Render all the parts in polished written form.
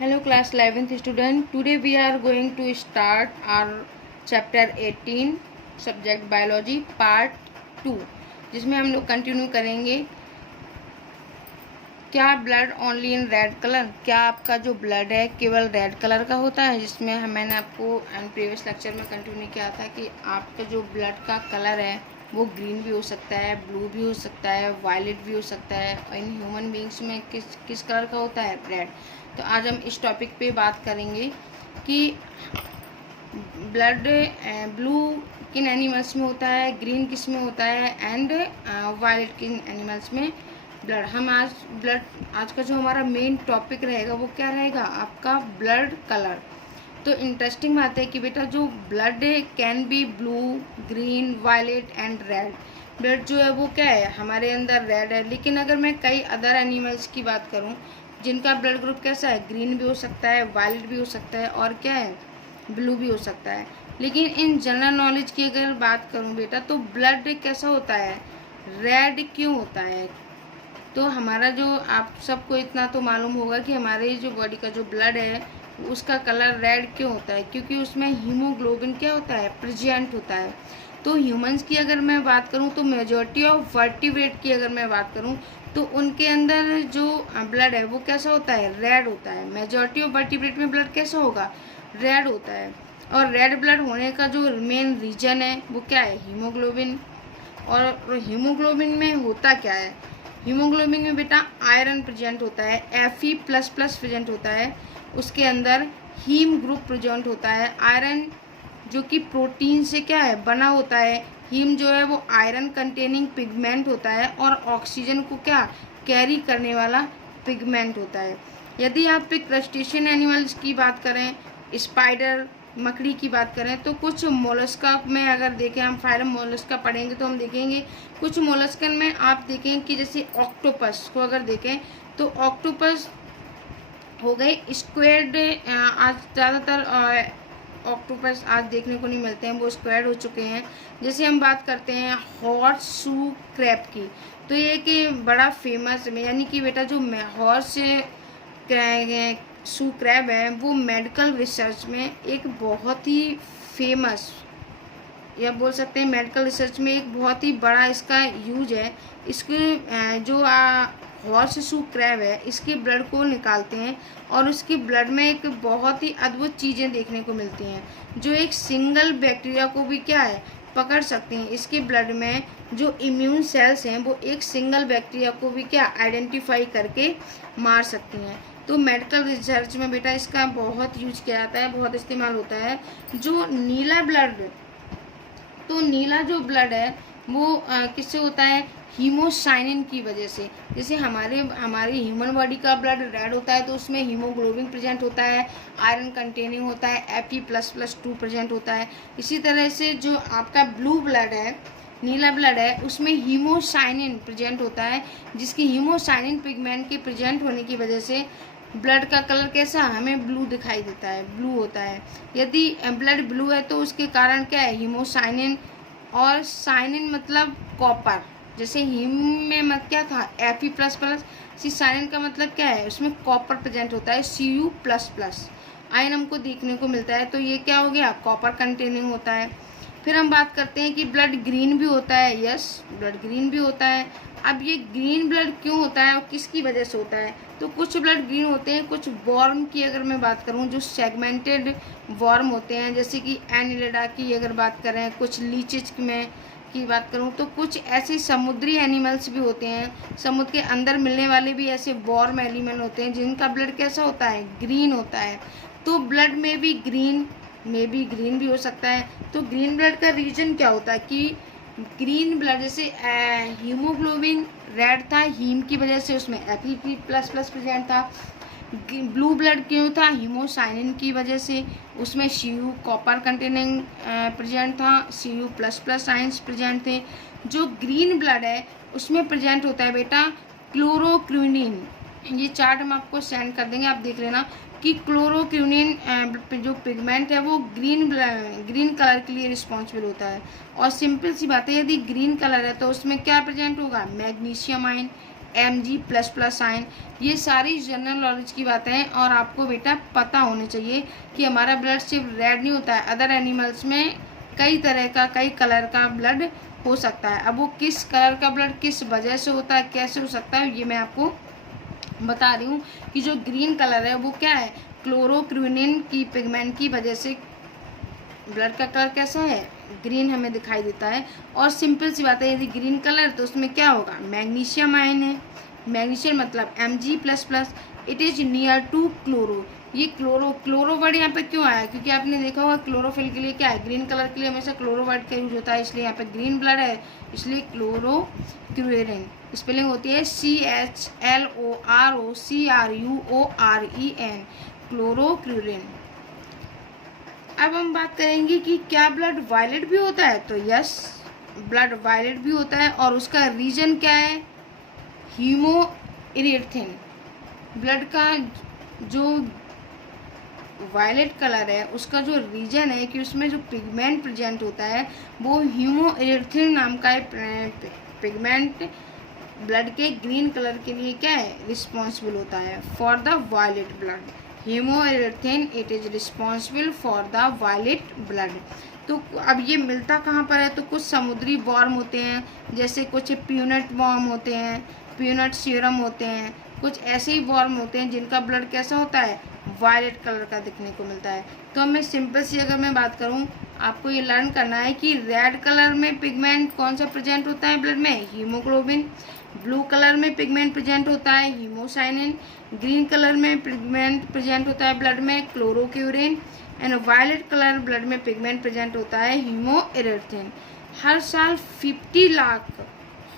Hello class 11th student. Today we are going to start our chapter 18 subject biology part 2 जिसमें हम लोग continue करेंगे क्या blood only in red colour, क्या आपका जो ब्लड है केवल रेड कलर का होता है। जिसमें मैंने आपको प्रीवियस लेक्चर में कंटिन्यू किया था कि आपका जो ब्लड का कलर है वो ग्रीन भी हो सकता है, ब्लू भी हो सकता है, वायलेट भी हो सकता है और इन ह्यूमन बीइंग्स में किस कलर का होता है, रेड। तो आज हम इस टॉपिक पे बात करेंगे कि ब्लड ब्लू किन एनिमल्स में होता है, ग्रीन किस में होता है एंड वायलेट किन एनिमल्स में ब्लड। आज का जो हमारा मेन टॉपिक रहेगा वो क्या रहेगा, आपका ब्लड कलर। तो इंटरेस्टिंग बात है कि बेटा जो blood can be blue, green, violet and red. Blood जो है वो क्या है, हमारे अंदर रेड है, लेकिन अगर मैं कई अदर एनिमल्स की बात करूं जिनका ब्लड ग्रुप कैसा है, ग्रीन भी हो सकता है, वायलेट भी हो सकता है और क्या है, ब्लू भी हो सकता है। लेकिन इन जनरल नॉलेज की अगर बात करूं बेटा तो ब्लड कैसा होता है, रेड क्यों होता है। तो हमारा जो आप सबको इतना तो मालूम होगा कि हमारे जो बॉडी का जो ब्लड है उसका कलर रेड क्यों होता है, क्योंकि उसमें हीमोग्लोबिन क्या होता है, प्रेजेंट होता है। तो ह्यूमंस की अगर मैं बात करूं तो मेजॉरिटी ऑफ वर्टिब्रेट की अगर मैं बात करूं तो उनके अंदर जो ब्लड है वो कैसा होता है, रेड होता है। मेजॉरिटी ऑफ वर्टिब्रेट में ब्लड कैसा होगा, रेड होता है। और रेड ब्लड होने का जो मेन रीजन है वो क्या है, हीमोग्लोबिन। और हीमोग्लोबिन में होता क्या है, हीमोग्लोबिन में बेटा आयरन प्रेजेंट होता है, Fe++ प्रेजेंट होता है, उसके अंदर हीम ग्रुप प्रेजेंट होता है। आयरन जो कि प्रोटीन से क्या है बना होता है, हीम जो है वो आयरन कंटेनिंग पिगमेंट होता है और ऑक्सीजन को क्या कैरी करने वाला पिगमेंट होता है। यदि आप क्रस्टेशियन एनिमल्स की बात करें, स्पाइडर, मकड़ी की बात करें तो कुछ मोलस्का में अगर देखें, हम फाइलम मोलस्का पढ़ेंगे तो हम देखेंगे कुछ मोलस्कन में आप देखें कि जैसे ऑक्टोपस को अगर देखें तो ऑक्टोपस हो गए स्क्वेयर्ड। आज ज़्यादातर ऑक्टोपस आज देखने को नहीं मिलते हैं, वो स्क्वायर्ड हो चुके हैं। जैसे हम बात करते हैं हॉर्स शू क्रैब की, तो ये कि बड़ा फेमस यानी कि बेटा जो हॉर्स शू क्रैब है वो मेडिकल रिसर्च में एक बहुत ही फेमस, या बोल सकते हैं मेडिकल रिसर्च में एक बहुत ही बड़ा इसका यूज है। इसके जो हॉर्स शू क्रैब है इसके ब्लड को निकालते हैं और उसके ब्लड में एक बहुत ही अद्भुत चीज़ें देखने को मिलती हैं जो एक सिंगल बैक्टीरिया को भी क्या है पकड़ सकती हैं। इसके ब्लड में जो इम्यून सेल्स हैं वो एक सिंगल बैक्टीरिया को भी क्या आइडेंटिफाई करके मार सकती हैं। तो मेडिकल रिसर्च में बेटा इसका बहुत यूज किया जाता है, बहुत इस्तेमाल होता है। जो नीला ब्लड, तो नीला जो ब्लड है वो किससे होता है, हीमोसाइनिन की वजह से। जैसे हमारी ह्यूमन बॉडी का ब्लड रेड होता है तो उसमें हीमोग्लोबिन प्रेजेंट होता है, आयरन कंटेनिंग होता है, Fe++2 प्रेजेंट होता है। इसी तरह से जो आपका ब्लू ब्लड है, नीला ब्लड है, उसमें हीमोसाइनिन प्रेजेंट होता है, जिसकी हीमोसाइनिन पिगमेंट के प्रेजेंट होने की वजह से ब्लड का कलर कैसा हमें ब्लू दिखाई देता है, ब्लू होता है। यदि ब्लड ब्लू है तो उसके कारण क्या है, हीमोसाइनिन, और साइनिन मतलब कॉपर। जैसे हीम में मत क्या था Fe++, साइनिन का मतलब क्या है, उसमें कॉपर प्रेजेंट होता है, Cu++ आयन हमको देखने को मिलता है। तो ये क्या हो गया, कॉपर कंटेनिंग होता है। फिर हम बात करते हैं कि ब्लड ग्रीन भी होता है। यस, ब्लड ग्रीन भी होता है। अब ये ग्रीन ब्लड क्यों होता है और किसकी वजह से होता है, तो कुछ ब्लड ग्रीन होते हैं, कुछ वॉर्म की अगर मैं बात करूं जो सेगमेंटेड वॉर्म होते हैं, जैसे कि एनिलिडा की अगर बात करें, कुछ लीचेज में की बात करूं तो कुछ ऐसे समुद्री एनिमल्स भी होते हैं, समुद्र के अंदर मिलने वाले भी ऐसे वॉर्म एलिमेंट होते हैं जिनका ब्लड कैसा होता है, ग्रीन होता है। तो ब्लड में भी ग्रीन भी हो सकता है। तो ग्रीन ब्लड का रीजन क्या होता है कि ग्रीन ब्लड, जैसे हीमोग्लोबिन रेड था, हीम की वजह से उसमें Fe++ प्रेजेंट था। ब्लू ब्लड क्यों था, हीमोसाइनिन की वजह से, उसमें Cu कॉपर कंटेनिंग प्रेजेंट था, Cu++ आयंस प्रेजेंट थे। जो ग्रीन ब्लड है उसमें प्रेजेंट होता है बेटा क्लोरोक्विनिन। ये चार्ट हम आपको सेंड कर देंगे, आप देख लेना कि क्लोरोक्विनिन जो पिगमेंट है वो ग्रीन कलर के लिए रिस्पॉन्सिबल होता है। और सिंपल सी बात है, यदि ग्रीन कलर है तो उसमें क्या प्रेजेंट होगा, मैग्नीशियम आयन, Mg++ आयन, ये सारी जनरल नॉलेज की बातें हैं और आपको बेटा पता होनी चाहिए कि हमारा ब्लड सिर्फ रेड नहीं होता है, अदर एनिमल्स में कई तरह का, कई कलर का ब्लड हो सकता है। अब वो किस कलर का ब्लड किस वजह से होता है, कैसे हो सकता है, ये मैं आपको बता रही हूँ कि जो ग्रीन कलर है वो क्या है, क्लोरोक्विनिन की पिगमेंट की वजह से ब्लड का कलर कैसा है, ग्रीन हमें दिखाई देता है। और सिंपल सी बात है, यदि ग्रीन कलर तो उसमें क्या होगा, मैग्नीशियम आयन है, मैग्नीशियम मतलब Mg++, it is near two chloro. ये क्लोरो वर्ड यहाँ पे क्यों आया, क्योंकि आपने देखा होगा क्लोरोफिल के लिए क्या है, ग्रीन कलर के लिए हमेशा क्लोरो वर्ड का यूज होता है, इसलिए यहाँ पे ग्रीन ब्लड है, इसलिए क्लोरोक्विनिन स्पेलिंग होती है CHLOROCRUOREN, क्लोरोक्विनिन। अब हम बात करेंगे कि क्या ब्लड वायलेट भी होता है, तो यस, ब्लड वायलेट भी होता है और उसका रीजन क्या है, हीमोइरेथिन। ब्लड का जो वायलेट कलर है उसका जो रीजन है कि उसमें जो पिगमेंट प्रेजेंट होता है वो हीमोइरेथिन नाम का पिगमेंट ब्लड के ग्रीन कलर के लिए क्या है, रिस्पॉन्सिबल होता है for the violet blood. Hemerythrin it is responsible for the violet blood. तो अब ये मिलता कहाँ पर है, तो कुछ समुद्री वॉर्म होते हैं, जैसे कुछ प्यूनट वॉर्म होते हैं, प्यूनट सीरम होते हैं, कुछ ऐसे ही वॉर्म होते हैं जिनका ब्लड कैसा होता है, वायलेट कलर का दिखने को मिलता है। तो मैं सिंपल सी अगर मैं बात करूँ, आपको ये लर्न करना है कि रेड कलर में पिगमेंट कौन सा प्रेजेंट होता है ब्लड में, हीमोग्लोबिन। ब्लू कलर में पिगमेंट प्रेजेंट होता है हीमोसाइनिन। ग्रीन कलर में पिगमेंट प्रेजेंट होता है ब्लड में क्लोरोक्विनिन। एंड वायलेट कलर ब्लड में पिगमेंट प्रेजेंट होता है हीमोइरेथिन। हर साल 50 लाख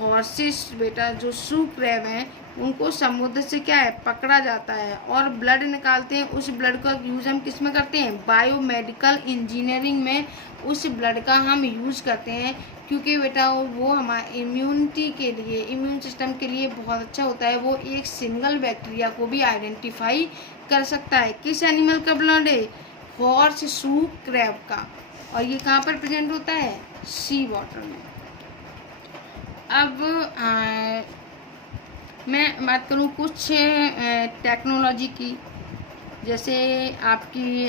हॉर्सेस बेटा जो सू क्रैब हैं उनको समुद्र से क्या है, पकड़ा जाता है और ब्लड निकालते हैं। उस ब्लड का यूज़ हम किस में करते हैं, बायोमेडिकल इंजीनियरिंग में उस ब्लड का हम यूज़ करते हैं, क्योंकि बेटा वो हमारे इम्यूनिटी के लिए, इम्यून सिस्टम के लिए बहुत अच्छा होता है। वो एक सिंगल बैक्टीरिया को भी आइडेंटिफाई कर सकता है। किस एनिमल का ब्लड है, हॉर्स सू क्रैब का, और ये कहाँ पर प्रेजेंट होता है, सी वाटर में। अब मैं बात करूँ कुछ टेक्नोलॉजी की, जैसे आपकी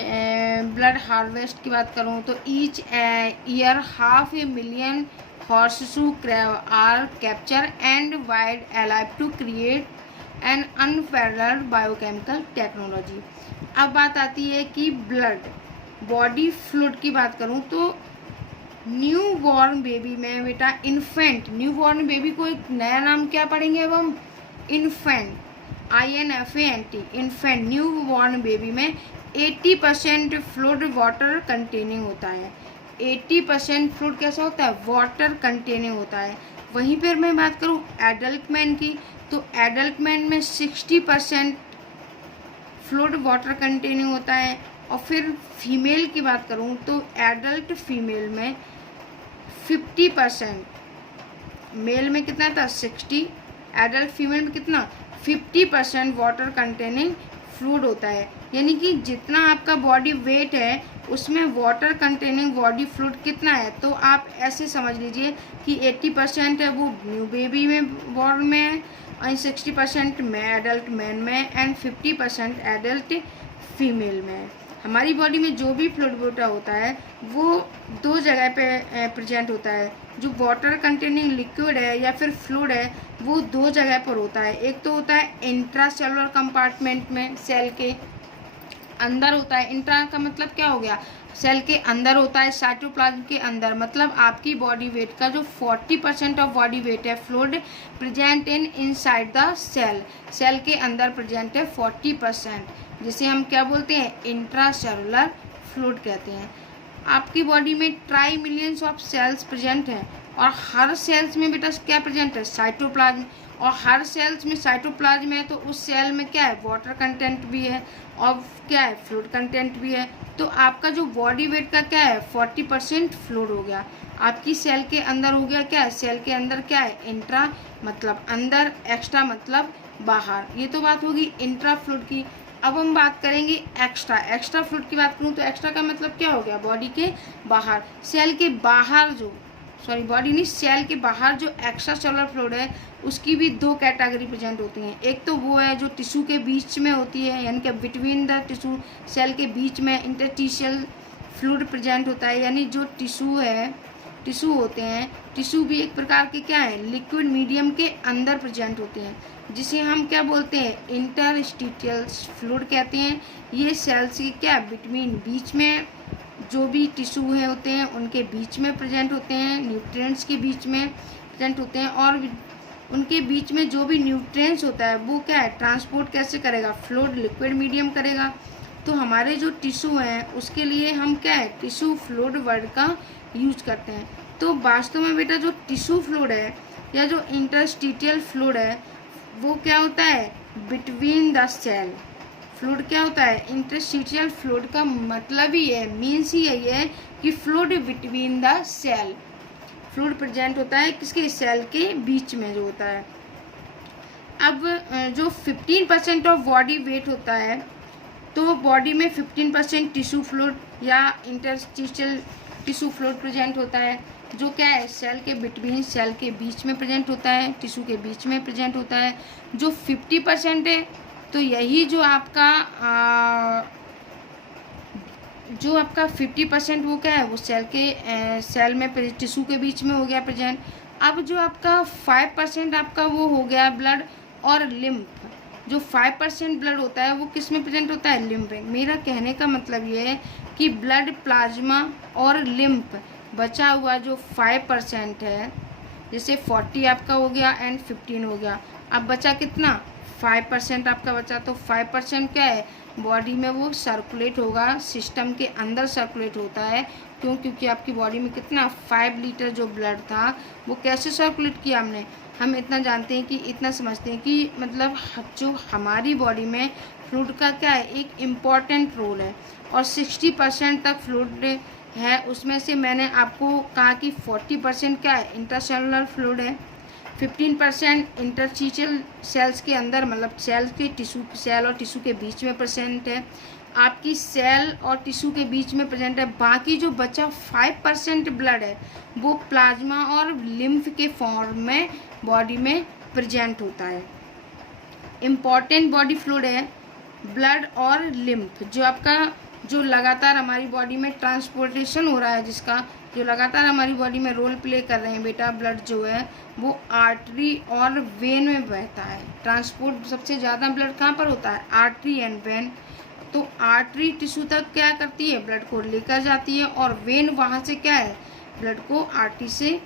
ब्लड हार्वेस्ट की बात करूँ तो each year 500,000 horseshoe crab are capture and wild alive to create an unparalleled biochemical technology. अब बात आती है कि ब्लड बॉडी फ्लूइड की बात करूँ तो न्यू बॉर्न बेबी में बेटा इन्फेंट, न्यू बॉर्न बेबी को एक नया नाम क्या पढ़ेंगे अब हम, infant, INFANT, infant. New born baby में 80% फ्लूइड वाटर कंटेनिंग होता है। 80% फ्लूइड कैसा होता है, वाटर कंटेनिंग होता है। वहीं पर मैं बात करूँ एडल्ट मैन की, तो एडल्ट मैन में 60% फ्लूइड वाटर कंटेनिंग होता है। और फिर फीमेल की बात करूँ तो एडल्ट फीमेल में 50%, मेल में कितना था 60, एडल्ट फीमेल में कितना 50% वाटर कंटेनिंग फ्लूइड होता है। यानी कि जितना आपका बॉडी वेट है उसमें वाटर कंटेनिंग बॉडी फ्लूइड कितना है, तो आप ऐसे समझ लीजिए कि 80% है वो न्यू बेबी में बॉर्न में है, और 60% में एडल्ट मैन में, एंड 50% एडल्ट फीमेल में है। हमारी बॉडी में जो भी फ्लूइड बेटा होता है वो दो जगह पे प्रेजेंट होता है। जो वाटर कंटेनिंग लिक्विड है या फिर फ्लूइड है वो दो जगह पर होता है। एक तो होता है इंट्रासेलुलर कंपार्टमेंट में, सेल के अंदर होता है। इंट्रा का मतलब क्या हो गया, सेल के अंदर होता है, साइटोप्लाज्म के अंदर। मतलब आपकी बॉडी वेट का जो 40% ऑफ बॉडी वेट है fluid present in inside the cell, cell के अंदर प्रेजेंट है 40%, जिसे हम क्या बोलते हैं, इंट्रासेलुलर फ्लूइड कहते हैं। आपकी बॉडी में try millions of cells present हैं और हर सेल्स में बेटा क्या प्रेजेंट है, साइटोप्लाज्म। और हर सेल्स में साइटोप्लाज्म है तो उस सेल में क्या है, वाटर कंटेंट भी है और क्या है, फ्लूइड कंटेंट भी है। तो आपका जो बॉडी वेट का क्या है 40% फ्लूइड हो गया। आपकी सेल के अंदर हो गया क्या है, सेल के अंदर क्या है, इंट्रा मतलब अंदर, एक्स्ट्रा मतलब बाहर। ये तो बात होगी इंट्रा फ्लूइड की। अब हम बात करेंगे एक्स्ट्रा। एक्स्ट्रा फ्लूइड की बात करूँ तो एक्स्ट्रा का मतलब क्या हो गया, बॉडी के बाहर, सेल के बाहर जो बॉडी नहीं, सेल के बाहर जो एक्स्ट्रा सेलुलर फ्लूइड है उसकी भी दो कैटेगरी प्रेजेंट होती हैं। एक तो वो है जो टिश्यू के बीच में होती है, यानी कि बिटवीन द टिश्यू, सेल के बीच में इंटरस्टिशियल फ्लूइड प्रेजेंट होता है, यानी जो टिश्यू होते हैं, टिश्यू भी एक प्रकार के क्या है, लिक्विड मीडियम के अंदर प्रेजेंट होते हैं, जिसे हम क्या बोलते हैं, इंटरस्टिशियल फ्लूइड कहते हैं। ये सेल्स के क्या बिटवीन, बीच में जो भी टिश्यू है होते हैं उनके बीच में प्रेजेंट होते हैं, न्यूट्रिएंट्स के बीच में प्रेजेंट होते हैं, और उनके बीच में जो भी न्यूट्रिएंट्स होता है वो क्या है, ट्रांसपोर्ट कैसे करेगा, फ्लूइड लिक्विड मीडियम करेगा। तो हमारे जो टिश्यू हैं उसके लिए हम क्या है, टिश्यू फ्लूइड वर्ड का यूज करते हैं। तो वास्तव में बेटा जो टिश्यू फ्लूइड है या जो इंटरस्टिशियल फ्लूइड है वो क्या होता है, बिटवीन द सेल। फ्लूइड क्या होता है, इंटरस्टिशियल फ्लूइड का मतलब ही है, मीन्स ही यही है कि fluid between the cell, fluid present होता है किसके, सेल के बीच में जो होता है। अब जो 15% ऑफ बॉडी वेट होता है, तो बॉडी में 15% टिश्यू फ्लूइड या इंटरस्टिशियल टिश्यू फ्लूइड प्रेजेंट होता है, जो क्या है, सेल के बिटवीन, सेल के बीच में प्रेजेंट होता है, टिश्यू के बीच में प्रेजेंट होता है। जो 50% है, तो यही जो आपका 50% वो क्या है, वो सेल में टिश्यू के बीच में हो गया प्रेजेंट। अब जो आपका 5% आपका वो हो गया ब्लड और लिम्फ। जो 5% ब्लड होता है वो किस में प्रेजेंट होता है, लिम्फ में। मेरा कहने का मतलब ये है कि ब्लड, प्लाज्मा और लिम्फ, बचा हुआ जो 5% है, जैसे 40 आपका हो गया एंड 15 हो गया, अब बचा कितना, 5% आपका बचा। तो 5% क्या है, बॉडी में वो सर्कुलेट होगा, सिस्टम के अंदर सर्कुलेट होता है। क्योंकि आपकी बॉडी में कितना, 5 लीटर जो ब्लड था वो कैसे सर्कुलेट किया हमने, हम इतना जानते हैं कि, इतना समझते हैं कि मतलब जो हमारी बॉडी में फ्लूइड का क्या है, एक इम्पॉर्टेंट रोल है। और 60% तक फ्लूइड है, उसमें से मैंने आपको कहा कि 40% क्या है, इंटरसेलुलर फ्लूइड है, 15% इंटरस्टिशियल सेल्स के अंदर, मतलब सेल के टिश्यू, सेल और टिश्यू के बीच में प्रेजेंट है, आपकी सेल और टिश्यू के बीच में प्रेजेंट है। बाकी जो बचा 5% ब्लड है वो प्लाज्मा और लिम्फ के फॉर्म में बॉडी में प्रेजेंट होता है। इम्पॉर्टेंट बॉडी फ्लूइड है ब्लड और लिम्फ, जो आपका जो लगातार हमारी बॉडी में ट्रांसपोर्टेशन हो रहा है, जिसका जो लगातार हमारी बॉडी में रोल प्ले कर रहे हैं बेटा, ब्लड जो है वो आर्टरी और वेन में बहता है। ट्रांसपोर्ट सबसे ज़्यादा ब्लड कहाँ पर होता है, आर्टरी एंड वेन। तो आर्टरी टिश्यू तक क्या करती है, ब्लड को लेकर जाती है, और वेन वहाँ से क्या है, ब्लड को आर्टरी से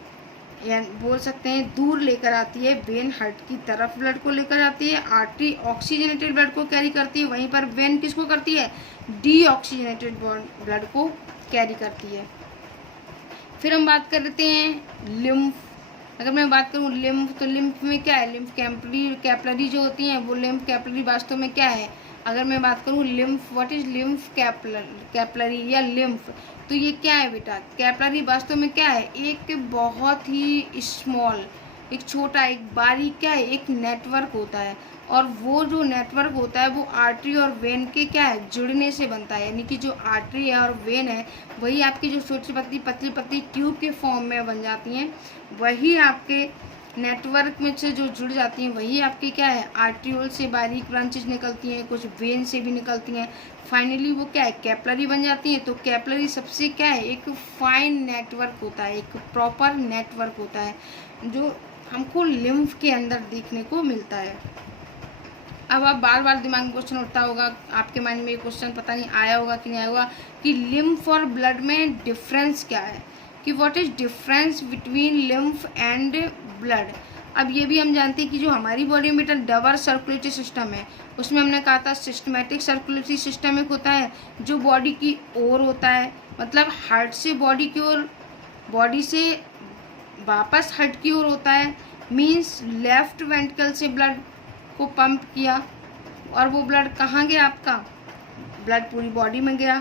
या बोल सकते हैं दूर लेकर आती है। वेन हार्ट की तरफ ब्लड को लेकर जाती है, आर्टरी ऑक्सीजनेटेड ब्लड को कैरी करती है, वहीं पर वेन किसको करती है, डीऑक्सीजनेटेड ब्लड को कैरी करती है। फिर हम बात कर लेते हैं लिम्फ। अगर मैं बात करूँ लिम्फ, तो लिम्फ में क्या है, लिम्फ कैपलरी जो होती हैं वो लिम्फ कैपलरी वास्तव में क्या है। अगर मैं बात करूँ lymph, what is lymph capillary या लिम्फ, तो ये क्या है बेटा, कैपलरी वास्तव में क्या है, एक बहुत ही स्मॉल, एक छोटा, एक बारीक क्या है, एक नेटवर्क होता है। और वो जो नेटवर्क होता है वो आर्टरी और वेन के क्या है, जुड़ने से बनता है। यानी कि जो आर्टरी है और वेन है वही आपकी जो छोटी पतली पतली ट्यूब के फॉर्म में बन जाती हैं, वही आपके नेटवर्क में से जो जुड़ जाती हैं वही आपकी क्या है, आर्ट्रियोल से बारीक ब्रांचेस निकलती हैं, कुछ वेन से भी निकलती हैं, फाइनली वो क्या है, कैपलरी बन जाती हैं। तो कैपलरी सबसे क्या है, एक फाइन नेटवर्क होता है, एक प्रॉपर नेटवर्क होता है, जो हमको लिम्फ के अंदर देखने को मिलता है। अब आप बार बार दिमाग में क्वेश्चन उठता होगा, आपके माइंड में ये क्वेश्चन पता नहीं आया होगा कि नहीं आया होगा, कि लिम्फ और ब्लड में डिफरेंस क्या है, कि what is difference between lymph and blood. अब ये भी हम जानते हैं कि जो हमारी बॉडी में बेटा डबल सर्कुलेटरी सिस्टम है, उसमें हमने कहा था सिस्टमैटिक सर्कुलेटरी सिस्टम एक होता है जो बॉडी की ओर होता है, मतलब हार्ट से बॉडी की ओर, बॉडी से वापस हार्ट की ओर होता है। मीन्स लेफ्ट वेंट्रिकल से ब्लड को पंप किया और वो ब्लड कहाँ गया, आपका ब्लड पूरी बॉडी में गया,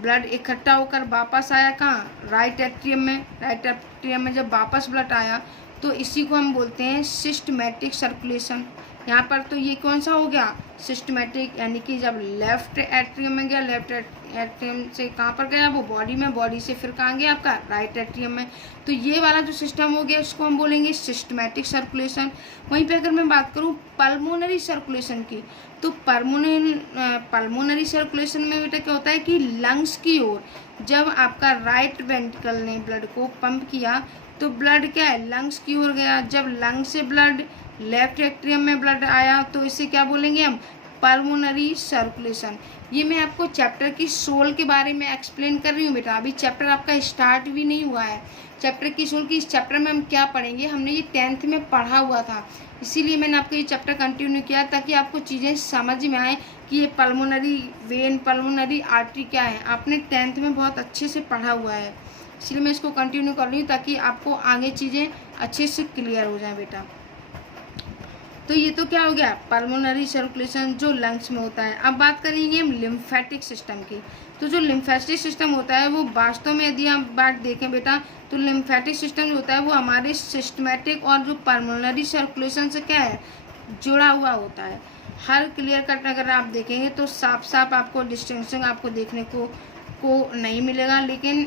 ब्लड इकट्ठा होकर वापस आया कहाँ, राइट एट्रियम में। राइट एट्रियम में जब वापस ब्लड आया तो इसी को हम बोलते हैं सिस्टमैटिक सर्कुलेशन, यहाँ पर तो ये कौन सा हो गया, सिस्टमेटिक, यानी कि जब लेफ्ट एट्रियम में गया, लेफ्ट एट्रियम से कहाँ पर गया, वो बॉडी में, बॉडी से फिर कहाँ गया आपका राइट एट्रियम में। तो ये वाला जो सिस्टम हो गया इसको हम बोलेंगे सिस्टमेटिक सर्कुलेशन। वहीं पे अगर मैं बात करूँ पल्मोनरी सर्कुलेशन की, तो पल्मोनरी सर्कुलेशन में बेटा क्या होता है कि लंग्स की ओर जब आपका राइट वेंट्रिकल ने ब्लड को पंप किया तो ब्लड क्या है, लंग्स की ओर गया। जब लंग से ब्लड लेफ्ट एट्रियम में ब्लड आया तो इसे क्या बोलेंगे हम, पल्मोनरी सर्कुलेशन। ये मैं आपको चैप्टर की सोल के बारे में एक्सप्लेन कर रही हूँ बेटा, अभी चैप्टर आपका स्टार्ट भी नहीं हुआ है। चैप्टर की सोल की, इस चैप्टर में हम क्या पढ़ेंगे, हमने ये 10th में पढ़ा हुआ था, इसीलिए मैंने आपको ये चैप्टर कंटिन्यू किया ताकि आपको चीज़ें समझ में आए कि ये पल्मोनरी वेन, पल्मोनरी आर्टरी क्या है। आपने 10th में बहुत अच्छे से पढ़ा हुआ है, इसलिए मैं इसको कंटिन्यू कर रही हूँ ताकि आपको आगे चीज़ें अच्छे से क्लियर हो जाए बेटा। तो ये तो क्या हो गया, पल्मोनरी सर्कुलेशन जो लंग्स में होता है। अब बात करेंगे हम लिम्फेटिक सिस्टम की। तो जो लिम्फेटिक सिस्टम होता है वो वास्तव में यदि आप बात देखें बेटा, तो लिम्फेटिक सिस्टम जो होता है वो हमारे सिस्टमेटिक और जो पल्मोनरी सर्कुलेशन से क्या है, जुड़ा हुआ होता है। हर क्लियर कट अगर आप देखेंगे तो साफ साफ आपको डिस्टिंक्शन आपको देखने को नहीं मिलेगा। लेकिन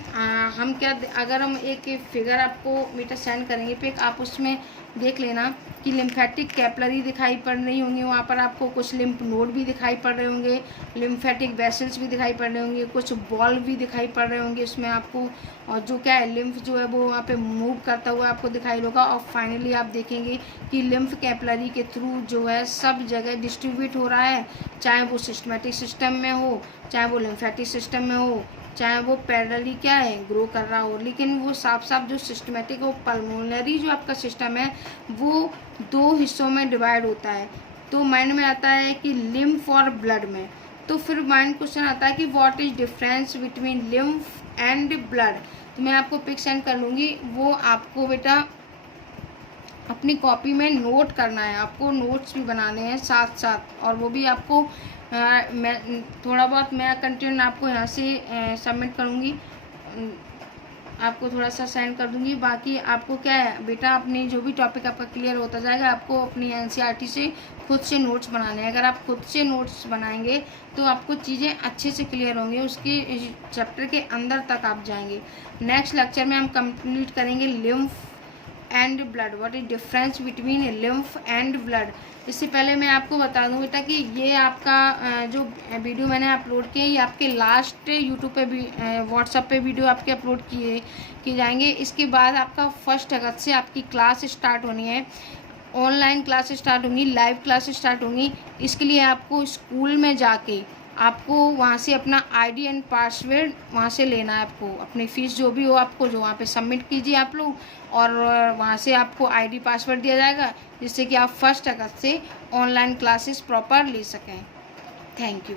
हम क्या, अगर हम एक फिगर आपको मीटर सेंड करेंगे फिर आप उसमें देख लेना कि लिम्फेटिक कैपलरी दिखाई पड़ रही होंगी, वहाँ पर आपको कुछ लिम्फ नोड भी दिखाई पड़ रहे होंगे, लिम्फेटिक वेसल्स भी दिखाई पड़ रहे होंगे, कुछ बॉल भी दिखाई पड़ रहे होंगे इसमें आपको, और जो क्या है लिम्फ जो है वो वहाँ पे मूव करता हुआ आपको दिखाई देगा। और फाइनली आप देखेंगे कि लिम्फ कैपलरी के थ्रू जो है सब जगह डिस्ट्रीब्यूट हो रहा है, चाहे वो सिस्टमेटिक सिस्टम में हो, चाहे वो लिम्फेटिक सिस्टम में हो, चाहे वो पैरेलली क्या है ग्रो कर रहा हो। लेकिन वो साफ साफ जो सिस्टमेटिक और पल्मोनरी जो आपका सिस्टम है वो 2 हिस्सों में डिवाइड होता है। तो माइंड में आता है कि लिम्फ और ब्लड में, तो फिर माइंड क्वेश्चन आता है कि what is difference between lymph and blood. तो मैं आपको पिक सेंड कर लूँगी, वो आपको बेटा अपनी कॉपी में नोट करना है, आपको नोट्स भी बनाने हैं साथ साथ, और वो भी आपको मैं थोड़ा बहुत मैं कंटेंट आपको यहाँ से सबमिट करूँगी, आपको थोड़ा सा सेंड कर दूँगी। बाकी आपको क्या है बेटा, अपनी जो भी टॉपिक आपका क्लियर होता जाएगा, आपको अपनी एनसीईआरटी से खुद से नोट्स बनाने हैं। अगर आप खुद से नोट्स बनाएंगे तो आपको चीज़ें अच्छे से क्लियर होंगी, उसके चैप्टर के अंदर तक आप जाएंगे। नेक्स्ट लेक्चर में हम कंप्लीट करेंगे lymph and blood, what is difference between lymph and blood. इससे पहले मैं आपको बता दूं बेटा कि ये आपका जो वीडियो मैंने अपलोड किए ये आपके लास्ट यूट्यूब पे भी व्हाट्सएप पे वीडियो आपके अपलोड किए जाएंगे। इसके बाद आपका 1 अगस्त से आपकी क्लास स्टार्ट होनी है, ऑनलाइन क्लास स्टार्ट होंगी, लाइव क्लास स्टार्ट होंगी। इसके लिए आपको स्कूल में जाके आपको वहाँ से अपना आईडी एंड पासवर्ड वहाँ से लेना है। आपको अपनी फ़ीस जो भी हो आपको जो वहाँ पे सबमिट कीजिए आप लोग, और वहाँ से आपको आईडी पासवर्ड दिया जाएगा जिससे कि आप 1 अगस्त से ऑनलाइन क्लासेस प्रॉपर ले सकें। Thank you.